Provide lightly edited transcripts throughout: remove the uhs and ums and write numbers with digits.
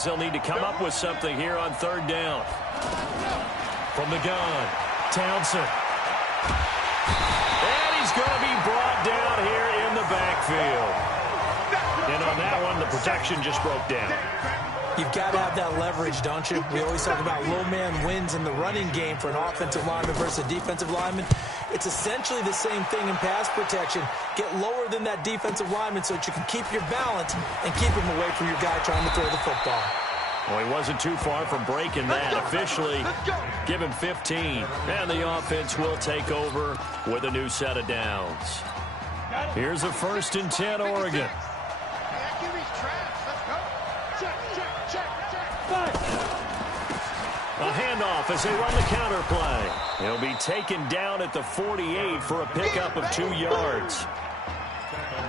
means they'll need to come up with something here on third down. From the gun, Townsend. And he's going to be brought down here in the backfield. And on that one, the protection just broke down. You've got to have that leverage, don't you? We always talk about low man wins in the running game for an offensive lineman versus a defensive lineman. It's essentially the same thing in pass protection. Get lower than that defensive lineman so that you can keep your balance and keep him away from your guy trying to throw the football. Well, he wasn't too far from breaking that. Officially, give him 15. And the offense will take over with a new set of downs. Here's a 1st and 10, Oregon. A handoff as they run the counter play. He'll be taken down at the 48 for a pickup of 2 yards.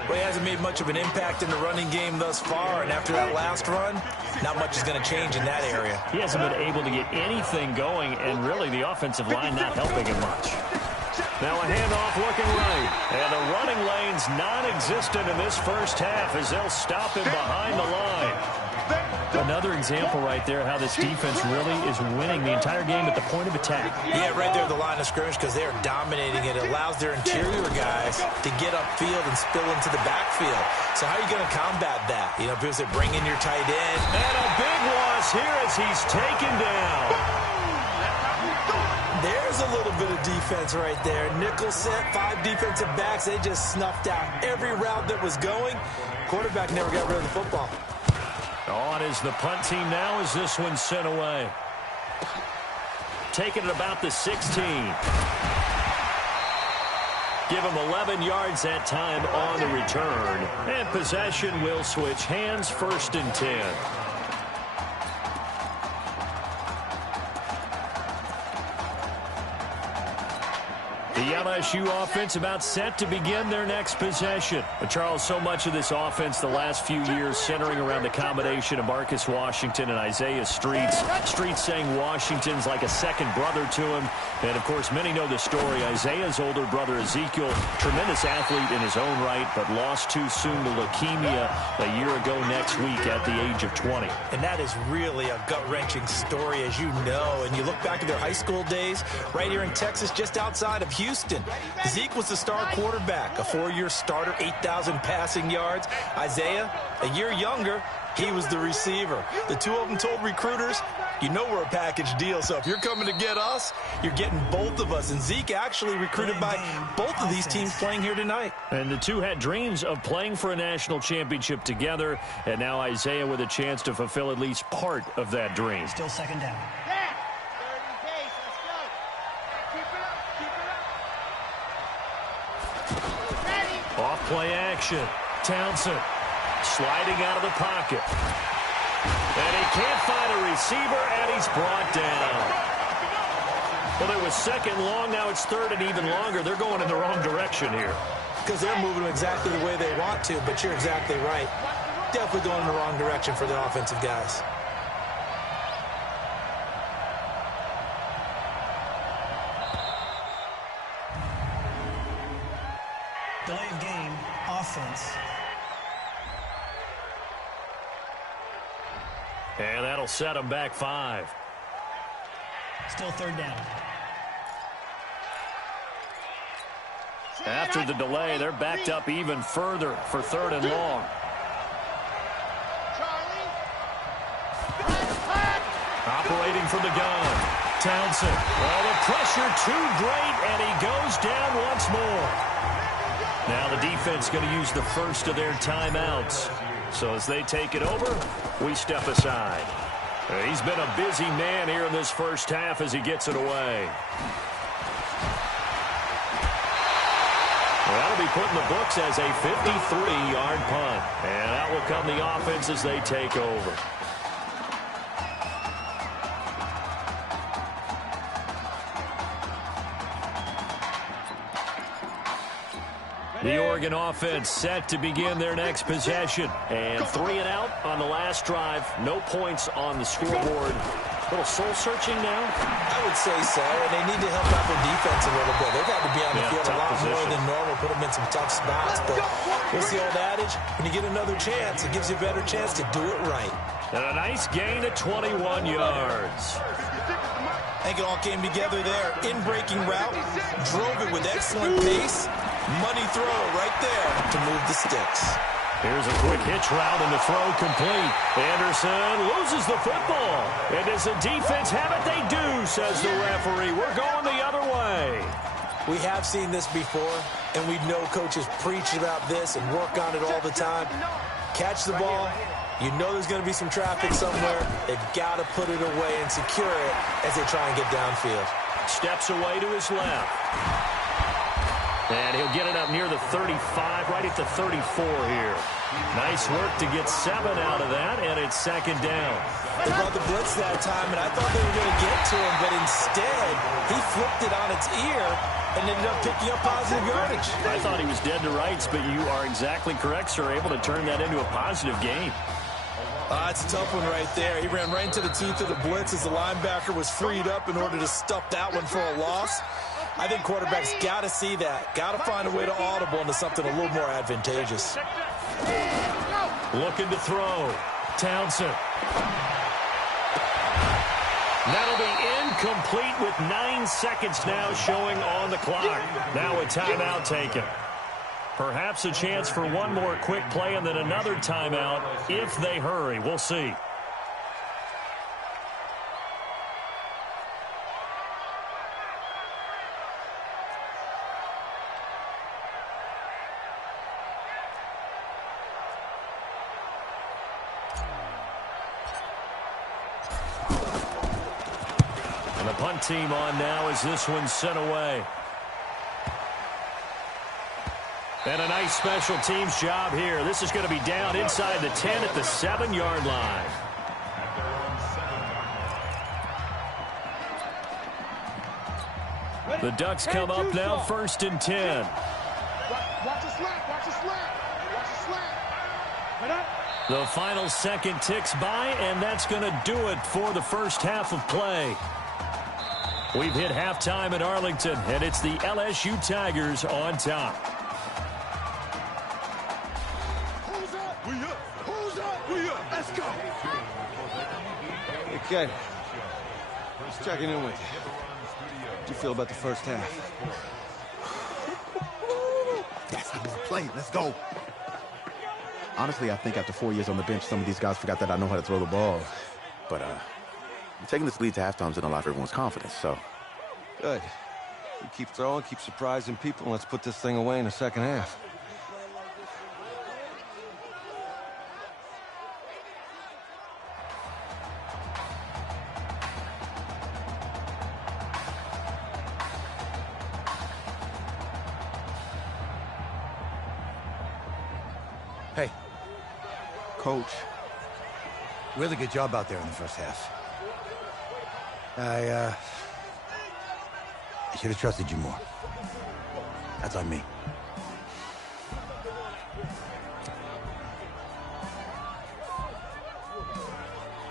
Well, he hasn't made much of an impact in the running game thus far, and after that last run, not much is going to change in that area. He hasn't been able to get anything going, and really the offensive line not helping him much. Now a handoff looking right, and the running lane's non-existent in this first half as they'll stop him behind the line. Another example right there how this defense really is winning the entire game at the point of attack. Yeah, right there at the line of scrimmage because they are dominating it. It allows their interior guys to get upfield and spill into the backfield. So how are you going to combat that? You know, because they bring in your tight end. And a big loss here as he's taken down. There's a little bit of defense right there. Nickel set, 5 defensive backs. They just snuffed out every route that was going. Quarterback never got rid of the football. On is the punt team now as this one's sent away. Taking it about the 16. Give him 11 yards that time on the return. And possession will switch hands, 1st and 10. The LSU offense about set to begin their next possession. But Charles, so much of this offense the last few years centering around the combination of Marcus Washington and Isaiah Streets. Streets saying Washington's like a second brother to him. And, of course, many know the story. Isaiah's older brother, Ezekiel, tremendous athlete in his own right, but lost too soon to leukemia a year ago next week at the age of 20. And that is really a gut-wrenching story, as you know. And you look back at their high school days right here in Texas, just outside of Houston. Zeke was the star quarterback, a 4-year starter, 8,000 passing yards. Isaiah, a year younger, he was the receiver. The two of them told recruiters, you know we're a package deal, so if you're coming to get us, you're getting both of us. And Zeke actually recruited by both of these teams playing here tonight. And the two had dreams of playing for a national championship together, and now Isaiah with a chance to fulfill at least part of that dream. Still 2nd down. Off play action. Townsend sliding out of the pocket. And he can't find a receiver, and he's brought down. Well, it was 2nd long. Now it's 3rd and even longer. They're going in the wrong direction here. Because they're moving exactly the way they want to, but you're exactly right. Definitely going in the wrong direction for the offensive guys. Delay of game, offense. And that'll set them back 5. Still 3rd down. After the delay, they're backed up even further for 3rd and long. Operating from the gun. Townsend. Well, the pressure too great, and he goes down once more. Now the defense going to use the first of their timeouts. So as they take it over, we step aside. He's been a busy man here in this first half as he gets it away. Well, that'll be put in the books as a 53-yard punt. And out will come the offense as they take over. The Oregon offense set to begin their next possession. And 3 and out on the last drive. No points on the scoreboard. A little soul-searching now? I would say so, and they need to help out their defense a little bit. They've had to be on the field a lot more than normal, put them in some tough spots. But what's the old adage? When you get another chance, it gives you a better chance to do it right. And a nice gain of 21 yards. I think it all came together there. In-breaking route, drove it with excellent pace. Money throw right there to move the sticks. Here's a quick hitch route and the throw complete. Anderson loses the football. And does the defense have it? They do, says the referee. We're going the other way. We have seen this before, and we know coaches preach about this and work on it all the time. Catch the ball. You know there's going to be some traffic somewhere. They've got to put it away and secure it as they try and get downfield. Steps away to his left. And he'll get it up near the 35, right at the 34 here. Nice work to get 7 out of that, and it's second down. They brought the blitz that time, and I thought they were going to get to him, but instead, he flipped it on its ear and ended up picking up positive yardage. I thought he was dead to rights, but you are exactly correct, sir, able to turn that into a positive gain. It's a tough one right there. He ran right into the teeth of the blitz as the linebacker was freed up in order to stuff that one for a loss. I think quarterbacks got to see that. Got to find a way to audible into something a little more advantageous. Looking to throw. Townsend. That'll be incomplete with 9 seconds now showing on the clock. Now a timeout taken. Perhaps a chance for one more quick play and then another timeout if they hurry. We'll see. And the punt team on now as this one's sent away. And a nice special teams job here. This is going to be down inside the 10 at the 7-yard line. The Ducks come up now, 1st and 10. Watch the slant, watch the slant, watch the slant. The final second ticks by, and that's going to do it for the first half of play. We've hit halftime at Arlington, and it's the LSU Tigers on top. Who's up? We up. Who's up? We up. Let's go. Okay. Just checking in with you. How do you feel about the first half? That's how we play. Let's go. Honestly, I think after 4 years on the bench, some of these guys forgot that I know how to throw the ball. But taking this lead to halftime's in a lot of everyone's confidence, so. Good. You keep throwing, keep surprising people, and let's put this thing away in the second half. Hey. Coach. Really good job out there in the first half. I should have trusted you more. That's on me.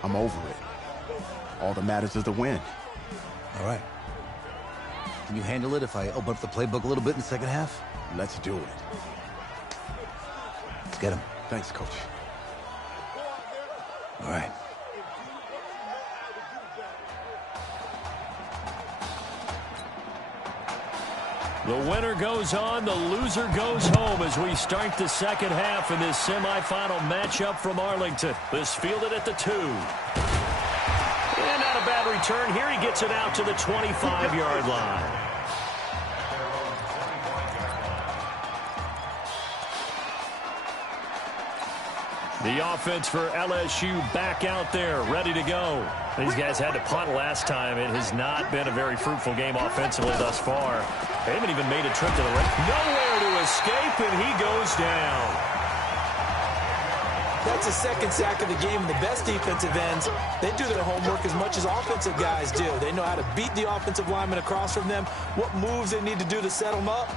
I'm over it. All that matters is the win. All right. Can you handle it if I open up the playbook a little bit in the second half? Let's do it. Let's get him. Thanks, Coach. All right. The winner goes on, the loser goes home as we start the second half in this semifinal matchup from Arlington. This fielded at the 2. And not a bad return here. He gets it out to the 25-yard line. The offense for LSU back out there, ready to go. These guys had to punt last time. It has not been a very fruitful game offensively thus far. They haven't even made a trip to the ring. Nowhere to escape, and he goes down. That's the second sack of the game. The best defensive ends, they do their homework as much as offensive guys do. They know how to beat the offensive lineman across from them, what moves they need to do to set them up.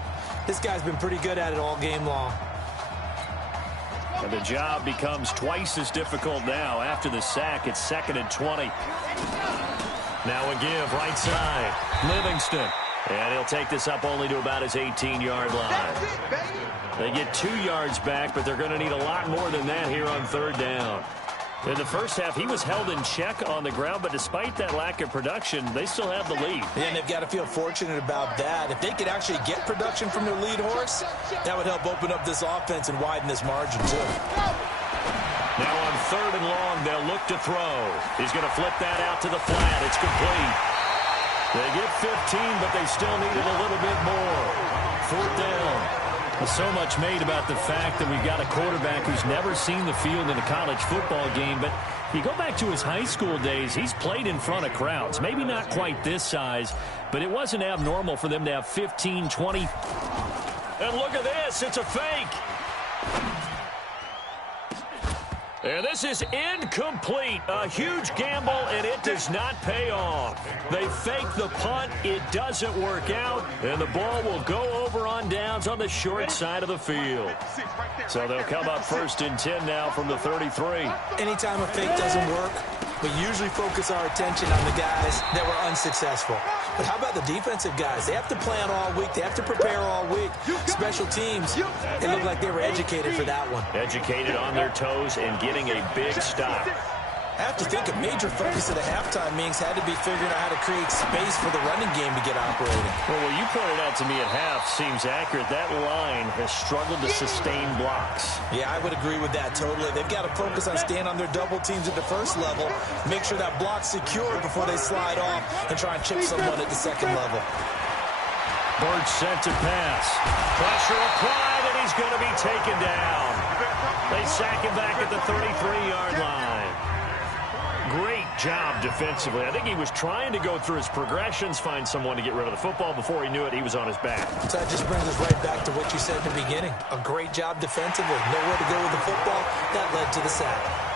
This guy's been pretty good at it all game long. And the job becomes twice as difficult now. After the sack, it's 2nd and 20. Now a give, right side. Livingston. And he'll take this up only to about his 18-yard line. They get 2 yards back, but they're going to need a lot more than that here on 3rd down. In the first half, he was held in check on the ground, but despite that lack of production, they still have the lead. And they've got to feel fortunate about that. If they could actually get production from their lead horse, that would help open up this offense and widen this margin, too. Now on 3rd and long, they'll look to throw. He's going to flip that out to the flat. It's complete. They get 15, but they still need it a little bit more. 4th down. So much made about the fact that we've got a quarterback who's never seen the field in a college football game, but you go back to his high school days, he's played in front of crowds. Maybe not quite this size, but it wasn't abnormal for them to have 15, 20. And look at this, it's a fake. And this is incomplete. A huge gamble, and it does not pay off. They fake the punt. It doesn't work out, and the ball will go over on downs on the short side of the field. So they'll come up 1st and 10 now from the 33. Anytime a fake doesn't work, we usually focus our attention on the guys that were unsuccessful. But how about the defensive guys? They have to plan all week. They have to prepare all week. Special teams, it looked like they were educated for that one. Educated on their toes and getting a big stop. I have to think a major focus of the halftime meetings had to be figuring out how to create space for the running game to get operating. Well, what you pointed out to me at half seems accurate. That line has struggled to sustain blocks. Yeah, I would agree with that totally. They've got to focus on staying on their double teams at the first level, make sure that block's secure before they slide off and try and chip someone at the second level. Birch sent to pass. Pressure applied, and he's going to be taken down. They sack him back at the 33-yard line. Great job defensively. I think he was trying to go through his progressions, find someone to get rid of the football. Before he knew it, he was on his back. So that just brings us right back to what you said in the beginning. A great job defensively. Nowhere to go with the football. That led to the sack.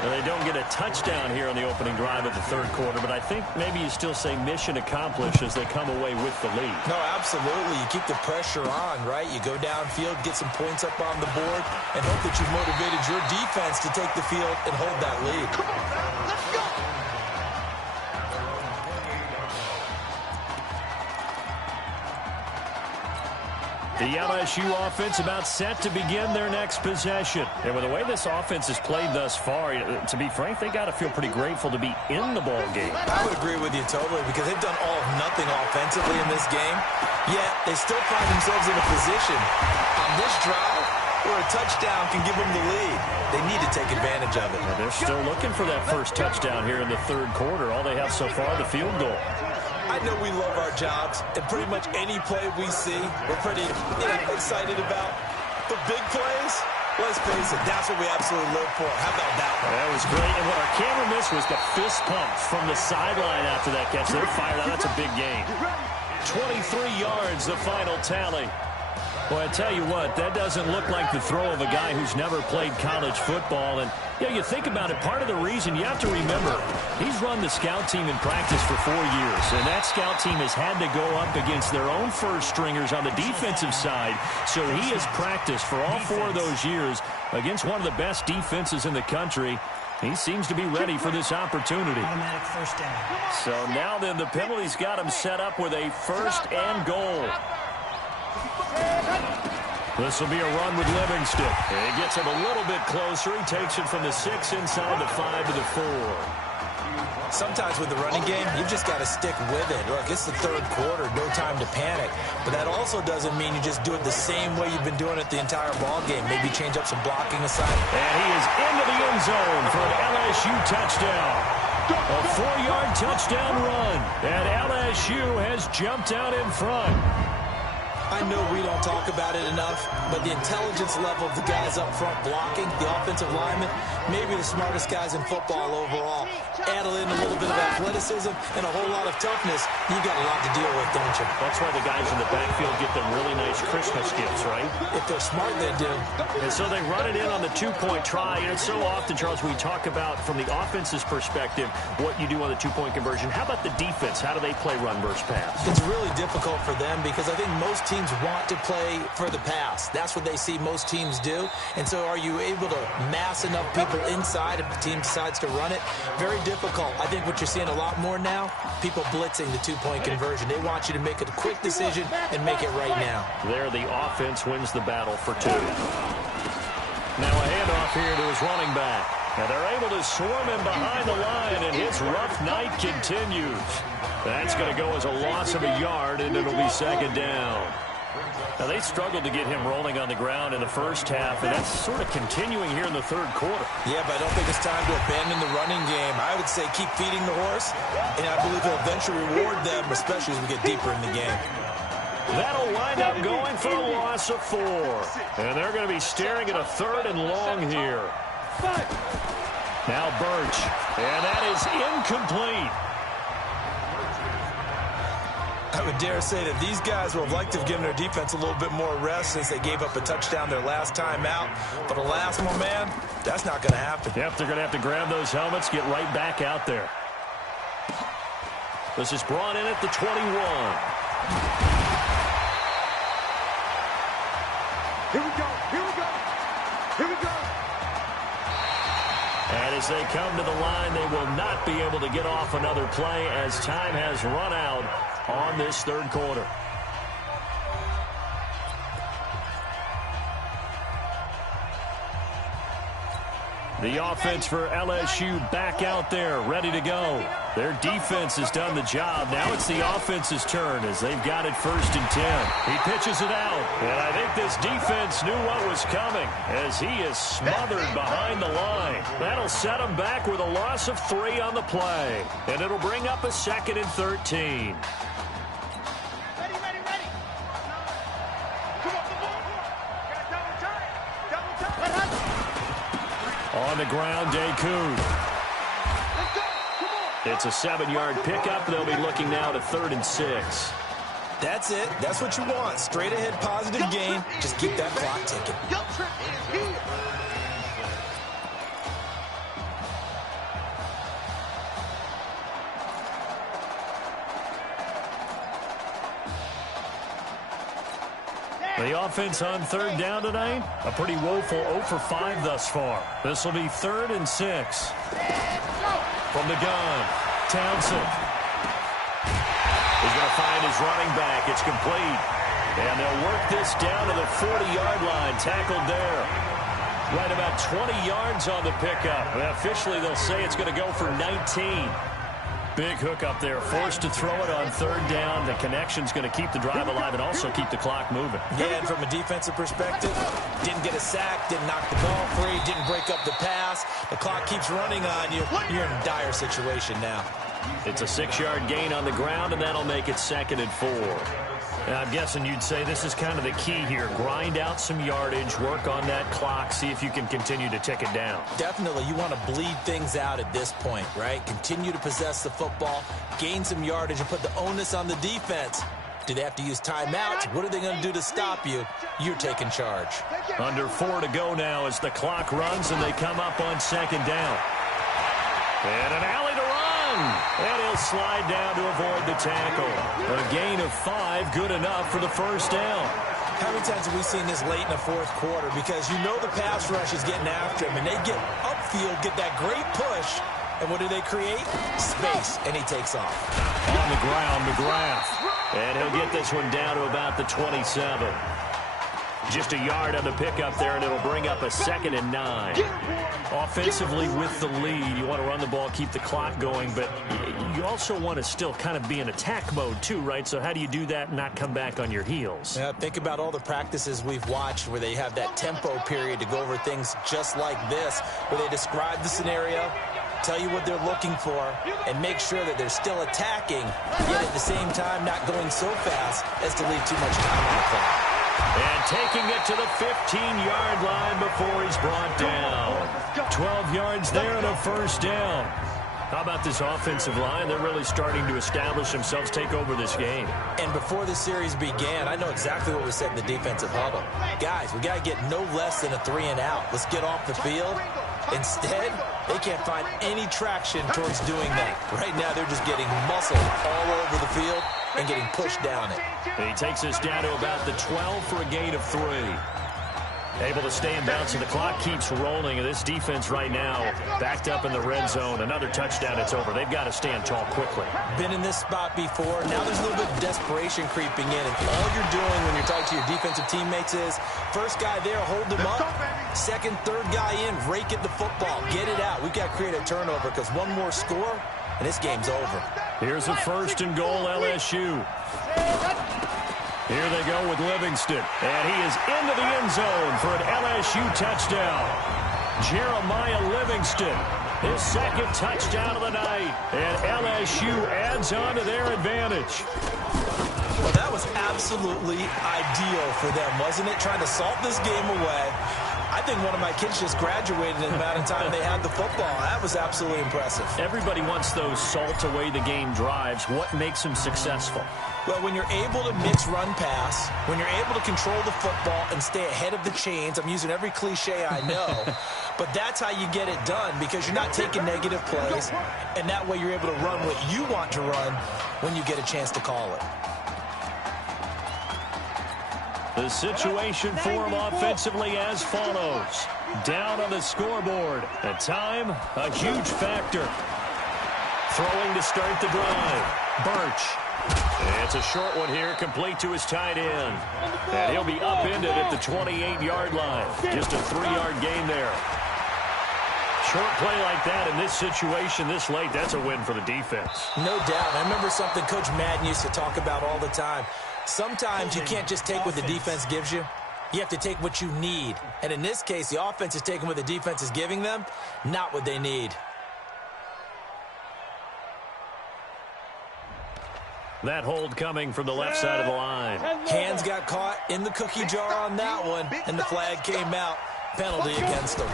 Now, they don't get a touchdown here on the opening drive of the 3rd quarter, but I think maybe you still say mission accomplished as they come away with the lead. No, absolutely. You keep the pressure on, right? You go downfield, get some points up on the board, and hope that you've motivated your defense to take the field and hold that lead. Come on, let's go. The LSU offense about set to begin their next possession. And with the way this offense has played thus far, to be frank, they got to feel pretty grateful to be in the ball game. I would agree with you totally because they've done all or nothing offensively in this game, yet they still find themselves in a position on this drive where a touchdown can give them the lead. They need to take advantage of it. Well, they're still looking for that first touchdown here in the 3rd quarter. All they have so far, the field goal. I know we love our jobs, and pretty much any play we see, we're pretty excited about. The big plays, let's face it, that's what we absolutely live for. How about that one? That was great, and what our camera missed was the fist pump from the sideline after that catch. They're fired out. That's a big game. 23 yards, the final tally. Well, I tell you what, that doesn't look like the throw of a guy who's never played college football. And, you think about it, part of the reason you have to remember, he's run the scout team in practice for 4 years. And that scout team has had to go up against their own first stringers on the defensive side. So he has practiced for all 4 of those years against one of the best defenses in the country. He seems to be ready for this opportunity. Automatic first down. So now then, the penalty's got him set up with a 1st and goal. This will be a run with Livingston. He gets him a little bit closer. He takes it from the 6 inside the 5 to the 4. Sometimes with the running game, you've just got to stick with it. Look, it's the 3rd quarter, no time to panic. But that also doesn't mean you just do it the same way you've been doing it the entire ball game. Maybe change up some blocking assignment. And he is into the end zone for an LSU touchdown. A 4-yard touchdown run. And LSU has jumped out in front. I know we don't talk about it enough, but the intelligence level of the guys up front blocking, the offensive linemen, maybe the smartest guys in football overall. Add in a little bit of athleticism and a whole lot of toughness, you got a lot to deal with, don't you? That's why the guys in the backfield get them really nice Christmas gifts, right? If they're smart, they do. And so they run it in on the 2-point try. And so often, Charles, we talk about, from the offense's perspective, what you do on the 2-point conversion. How about the defense? How do they play run versus pass? It's really difficult for them because I think most teams want to play for the pass. That's what they see most teams do. And so are you able to mass enough people inside if the team decides to run it? Very difficult. I think what you're seeing a lot more now, people blitzing the 2-point conversion. They want you to make a quick decision and make it right now. There, the offense wins the battle for 2. Now a handoff here to his running back. And they're able to swarm him behind the line, and his rough night continues. That's going to go as a loss of a yard, and it'll be second down. Now, they struggled to get him rolling on the ground in the first half, and that's sort of continuing here in the third quarter. Yeah, but I don't think it's time to abandon the running game. I would say keep feeding the horse, and I believe he'll eventually reward them, especially as we get deeper in the game. That'll wind up going for a loss of 4. And they're going to be staring at a 3rd and long here. Now Birch, and that is incomplete. I would dare say that these guys would have liked to have given their defense a little bit more rest since they gave up a touchdown their last time out. But the last one, man, that's not going to happen. Yep, they're going to have to grab those helmets, get right back out there. This is brought in at the 21. Here we go. Here we go. Here we go. And as they come to the line, they will not be able to get off another play as time has run out on this third quarter. The offense for LSU back out there, ready to go. Their defense has done the job. Now it's the offense's turn as they've got it 1st and 10. He pitches it out, and I think this defense knew what was coming as he is smothered behind the line. That'll set him back with a loss of 3 on the play, and it'll bring up a 2nd and 13. On the ground, Deku. It's a 7-yard pickup. They'll be looking now to 3rd and 6. That's it. That's what you want. Straight ahead, positive gain. Just keep that clock ticking. The offense on 3rd down tonight, a pretty woeful 0 for 5 thus far. This will be 3rd and 6. From the gun, Townsend. He's going to find his running back. It's complete. And they'll work this down to the 40-yard line. Tackled there. Right about 20 yards on the pickup. And officially, they'll say it's going to go for 19. Big hook up there, forced to throw it on 3rd down. The connection's going to keep the drive alive and also keep the clock moving. Yeah, and from a defensive perspective, didn't get a sack, didn't knock the ball free, didn't break up the pass. The clock keeps running on you. You're in a dire situation now. It's a 6-yard gain on the ground, and that'll make it 2nd and 4. And I'm guessing you'd say this is kind of the key here. Grind out some yardage, work on that clock, see if you can continue to tick it down. Definitely. You want to bleed things out at this point, right? Continue to possess the football, gain some yardage, and put the onus on the defense. Do they have to use timeouts? What are they going to do to stop you? You're taking charge. Under 4 to go now as the clock runs, and they come up on 2nd down. And an alley to run. And he'll slide down to avoid the tackle. A gain of 5, good enough for the 1st down. How many times have we seen this late in the 4th quarter? Because you know the pass rush is getting after him, and they get upfield, get that great push, and what do they create? Space, and he takes off. On the ground, McGrath. And he'll get this one down to about the 27. Just a yard on the pickup there, and it'll bring up a 2nd and 9. Offensively with the lead, you want to run the ball, keep the clock going, but you also want to still kind of be in attack mode too, right? So how do you do that and not come back on your heels? Yeah, think about all the practices we've watched where they have that tempo period to go over things just like this, where they describe the scenario, tell you what they're looking for, and make sure that they're still attacking, yet at the same time not going so fast as to leave too much time on the clock. And taking it to the 15-yard line before he's brought down. 12 yards there and a 1st down. How about this offensive line? They're really starting to establish themselves, take over this game. And before the series began, I know exactly what we said in the defensive huddle. Guys, we got to get no less than a 3 and out. Let's get off the field. Instead, they can't find any traction towards doing that. Right now, they're just getting muscled all over the field and getting pushed down it. And he takes us down to about the 12 for a gain of 3. Able to stay in bounds, and the clock keeps rolling. And this defense right now, backed up in the red zone. Another touchdown, it's over. They've got to stand tall quickly. Been in this spot before. Now there's a little bit of desperation creeping in. And all you're doing when you're talking to your defensive teammates is, first guy there, hold him up. Second, third guy in, rake at the football. Get it out. We've got to create a turnover because one more score, and this game's over. Here's a 1st and goal, LSU. Here they go with Livingston. And he is into the end zone for an LSU touchdown. Jeremiah Livingston, his 2nd touchdown of the night. And LSU adds on to their advantage. Well, that was absolutely ideal for them, wasn't it? Trying to salt this game away. I think one of my kids just graduated in the amount of time they had the football. That was absolutely impressive. Everybody wants those salt away the game drives. What makes them successful? Well, when you're able to mix run pass, when you're able to control the football and stay ahead of the chains, I'm using every cliche I know, but that's how you get it done because you're not taking negative plays, and that way you're able to run what you want to run when you get a chance to call it. The situation for him offensively as follows. Down on the scoreboard. At time, a huge factor. Throwing to start the drive. Birch. It's a short one here, complete to his tight end. And he'll be upended at the 28-yard line. Just a 3-yard gain there. Short play like that in this situation this late, that's a win for the defense. No doubt. I remember something Coach Madden used to talk about all the time. Sometimes you can't just take what the defense gives you. You have to take what you need. And in this case, the offense is taking what the defense is giving them, not what they need. That hold coming from the left side of the line. Hands got caught in the cookie jar on that one, and the flag came out. Penalty against them.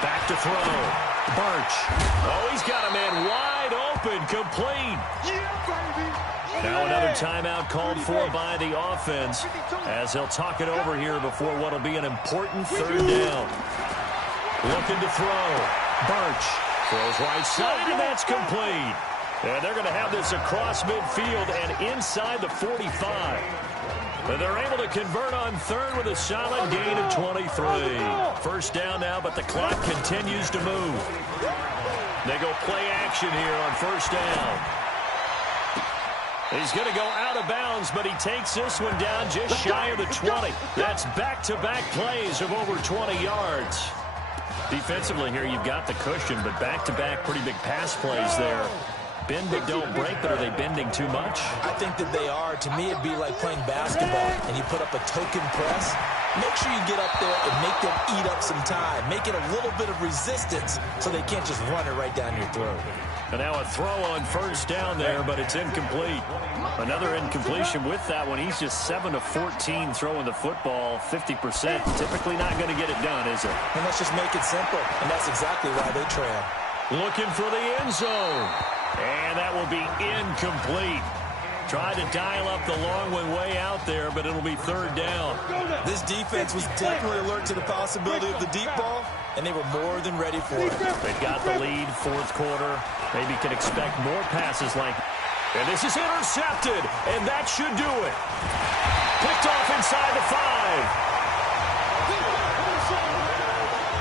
Back to throw. Birch. Oh, he's got a man wide open, complete. Now another timeout called for by the offense as they'll talk it over here before what will be an important 3rd down. Looking to throw. Birch throws right side, and that's complete. And they're going to have this across midfield and inside the 45. And they're able to convert on 3rd with a solid gain of 23. 1st down now, but the clock continues to move. They go play action here on 1st down. He's going to go out of bounds, but he takes this one down just shy of the 20. That's back-to-back plays of over 20 yards. Defensively here, you've got the cushion, but back-to-back pretty big pass plays there. Bend but don't break, but are they bending too much? I think that they are. To me, it'd be like playing basketball, and you put up a token press. Make sure you get up there and make them eat up some time. Make it a little bit of resistance so they can't just run it right down your throat. And now a throw on 1st down there, but it's incomplete. Another incompletion with that one. He's just 7 of 14 throwing the football, 50%. Typically not going to get it done, is it? And let's just make it simple, and that's exactly why they trail. Looking for the end zone. And that will be incomplete. Tried to dial up the long one way out there, but it'll be 3rd down. This defense was definitely alert to the possibility of the deep ball, and they were more than ready for it. They've got the lead, 4th quarter. Maybe can expect more passes like. And this is intercepted, and that should do it. Picked off inside the 5.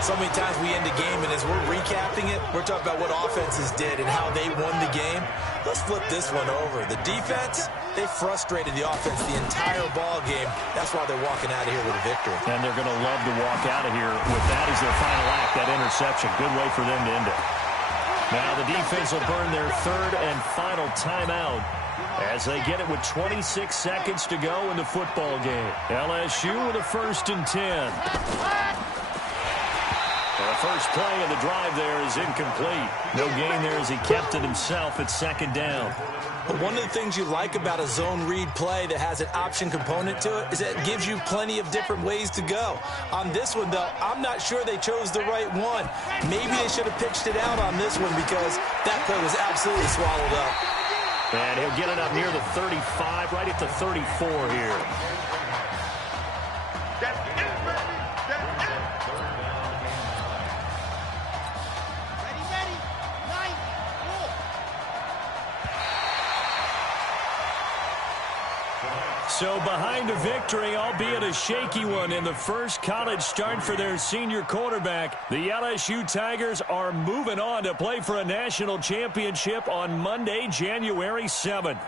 So many times we end a game, and as we're recapping it, we're talking about what offenses did and how they won the game. Let's flip this one over. The defense, they frustrated the offense the entire ball game. That's why they're walking out of here with a victory. And they're going to love to walk out of here with that as their final act, that interception. Good way for them to end it. Now the defense will burn their 3rd and final timeout as they get it with 26 seconds to go in the football game. LSU with a 1st and 10. The first play of the drive there is incomplete. No gain there as he kept it himself at 2nd down. But one of the things you like about a zone read play that has an option component to it is that it gives you plenty of different ways to go. On this one, though, I'm not sure they chose the right one. Maybe they should have pitched it out on this one because that play was absolutely swallowed up. And he'll get it up near the 35, right at the 34 here. So behind a victory, albeit a shaky one, in the first college start for their senior quarterback, the LSU Tigers are moving on to play for a national championship on Monday, January 7th.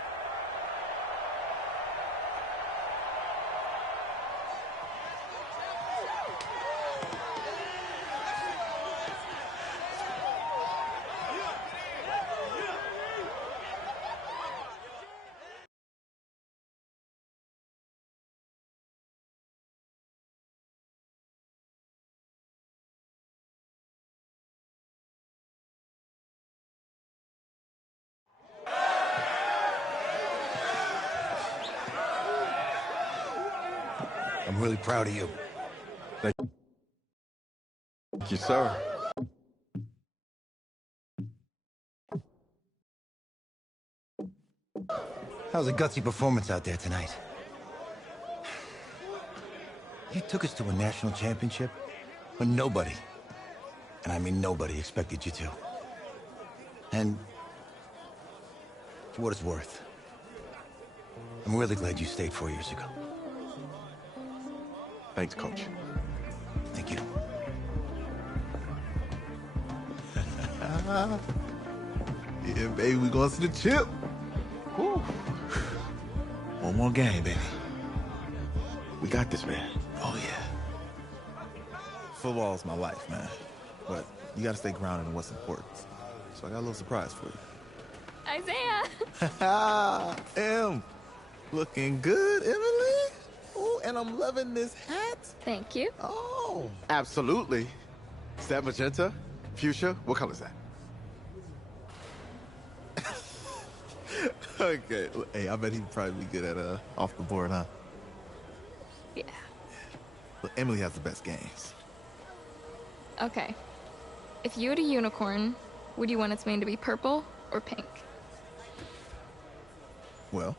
I'm really proud of you. Thank you, sir. That was a gutsy performance out there tonight. You took us to a national championship when nobody, and I mean nobody, expected you to. And for what it's worth, I'm really glad you stayed 4 years ago. Thanks, Coach. Thank you. Yeah, baby, we going to the chip. Woo. One more game, baby. We got this, man. Oh, yeah. Football's my life, man. But you got to stay grounded in what's important. So I got a little surprise for you. Isaiah! Em, looking good, Emily. Oh, and I'm loving this hat. Thank you. Oh. Absolutely. Is that magenta? Fuchsia? What color is that? Okay. Hey, I bet he'd probably be good at off the board, huh? Yeah. But Emily has the best games. Okay. If you had a unicorn, would you want its mane to be purple or pink? Well.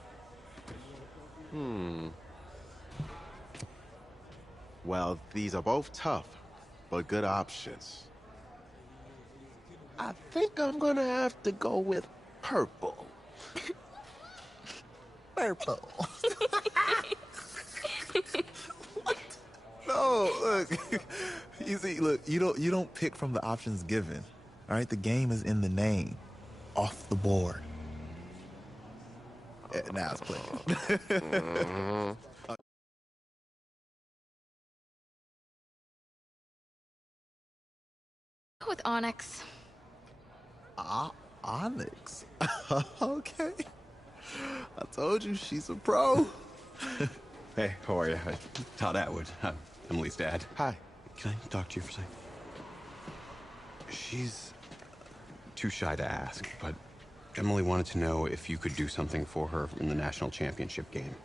Well, these are both tough, but good options. I think I'm gonna have to go with purple. Purple. What? No, look. You see, look, you don't pick from the options given. All right, the game is in the name. Off the board. Now it's playing. Go with Onyx. Onyx. Okay. I told you she's a pro. Hey, how are you? Todd Atwood. I'm Emily's dad. Hi. Can I talk to you for a second? She's too shy to ask, but Emily wanted to know if you could do something for her in the national championship game.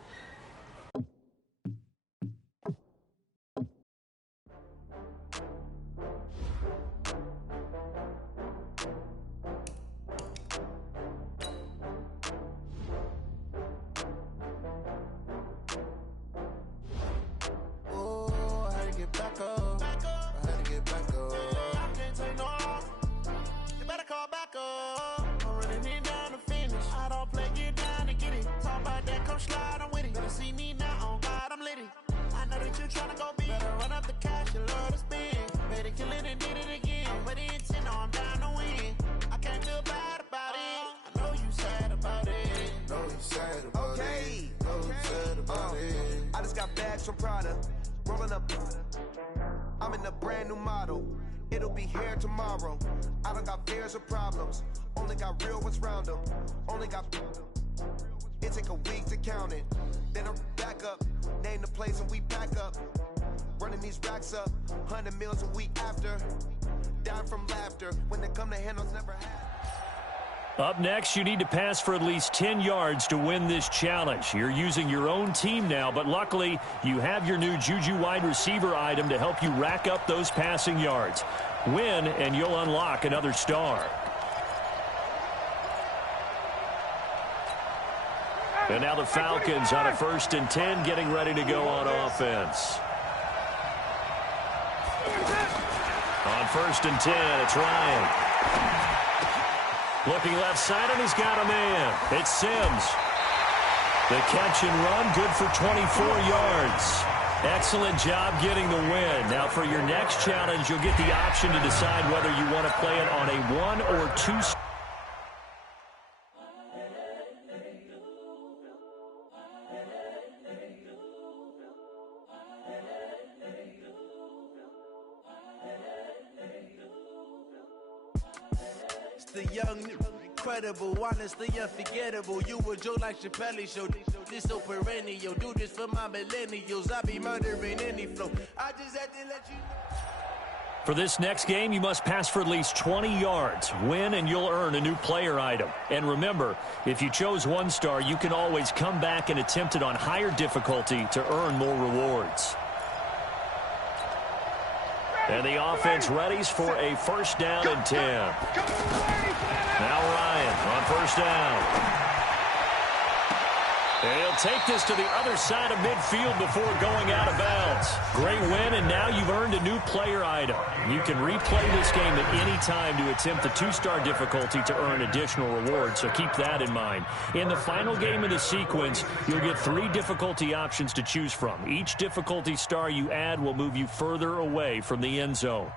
I'm in a brand new model. It'll be here tomorrow. I don't got fears or problems. Only got real ones round them. Only got. It take a week to count it. Then I'm back up. Name the place and we pack up. Running these racks up. 100 meals a week after. Down from laughter. When they come to handles never had. Up next, you need to pass for at least 10 yards to win this challenge. You're using your own team now, but luckily you have your new Juju wide receiver item to help you rack up those passing yards. Win, and you'll unlock another star. And now the Falcons on a 1st and 10, getting ready to go on offense. On 1st and 10, it's Ryan. Looking left side, and he's got a man. It's Sims. The catch and run, good for 24 yards. Excellent job getting the win. Now for your next challenge, you'll get the option to decide whether you want to play it on a 1 or 2. The young, incredible, honestly unforgettable. You a Joe like Chappelle show. This so perennial. Do this for my millennials. I be murdering any flow. I just had to let you know. For this next game, you must pass for at least 20 yards. Win, and you'll earn a new player item. And remember, if you chose 1 star, you can always come back and attempt it on higher difficulty to earn more rewards. And the offense readies for a first down and 10. Now Ryan on first down. He'll take this to the other side of midfield before going out of bounds. Great win, and now you've earned a new player item. You can replay this game at any time to attempt the 2-star difficulty to earn additional rewards, so keep that in mind. In the final game of the sequence, you'll get 3 difficulty options to choose from. Each difficulty star you add will move you further away from the end zone.